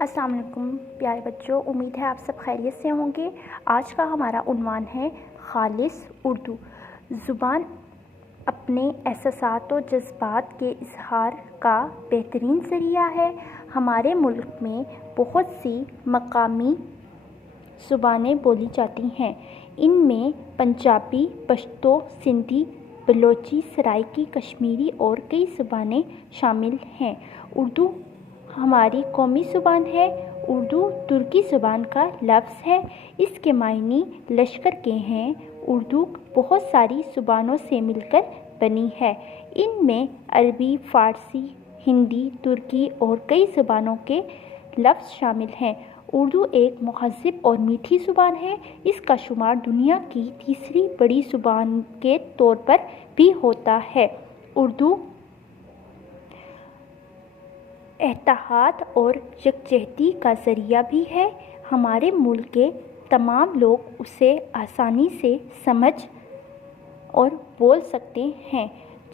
السلام علیکم پیارے بچوں، امید ہے آپ سب خیریت سے ہوں گے۔ آج کا ہمارا عنوان ہے خالص اردو زبان اپنے احساسات و جذبات کے اظہار کا بہترین ذریعہ ہے۔ ہمارے ملک میں بہت سی مقامی زبانیں بولی جاتی ہیں۔ ان میں پنجابی، پشتو، سندھی، بلوچی، سرائکی، کشمیری اور کئی زبانیں شامل ہیں۔ اردو ہماری قومی زبان ہے۔ اردو ترکی زبان کا لفظ ہے۔ اس کے معنی لشکر کے ہیں۔ اردو بہت ساری زبانوں سے مل کر بنی ہے۔ ان میں عربی، فارسی، ہندی، ترکی اور کئی زبانوں کے لفظ شامل ہیں۔ اردو ایک مہذب اور میٹھی زبان ہے۔ اس کا شمار دنیا کی تیسری بڑی زبان کے طور پر بھی ہوتا ہے۔ اردو اتحاد اور یکجہتی کا ذریعہ بھی ہے۔ ہمارے ملک کے تمام لوگ اسے آسانی سے سمجھ اور بول سکتے ہیں،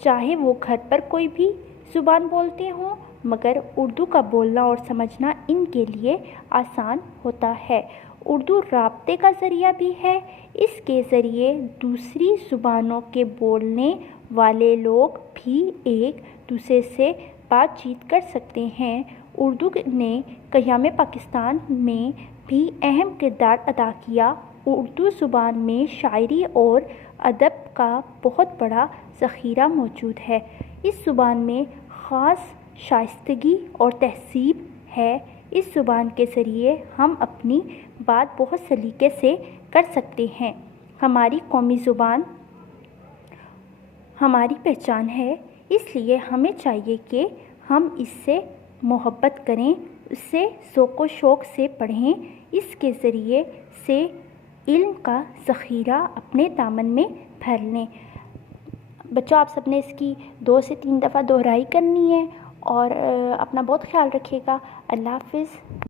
چاہے وہ گھر پر کوئی بھی زبان بولتے ہوں، مگر اردو کا بولنا اور سمجھنا ان کے لیے آسان ہوتا ہے۔ اردو رابطے کا ذریعہ بھی ہے۔ اس کے ذریعے دوسری زبانوں کے بولنے والے لوگ بھی ایک دوسرے سے بات چیت کر سکتے ہیں۔ اردو نے قیام پاکستان میں بھی اہم کردار ادا کیا۔ اردو زبان میں شاعری اور ادب کا بہت بڑا ذخیرہ موجود ہے۔ اس زبان میں خاص شائستگی اور تہذیب ہے۔ اس زبان کے ذریعے ہم اپنی بات بہت سلیقے سے کر سکتے ہیں۔ ہماری قومی زبان ہماری پہچان ہے، اس لیے ہمیں چاہیے کہ ہم اس سے محبت کریں، اسے ذوق و شوق سے پڑھیں، اس کے ذریعے سے علم کا ذخیرہ اپنے دامن میں بھر لیں۔ بچوں، آپ سب نے اس کی 2 سے 3 دفعہ دہرائی کرنی ہے اور اپنا بہت خیال رکھیے گا۔ اللہ حافظ۔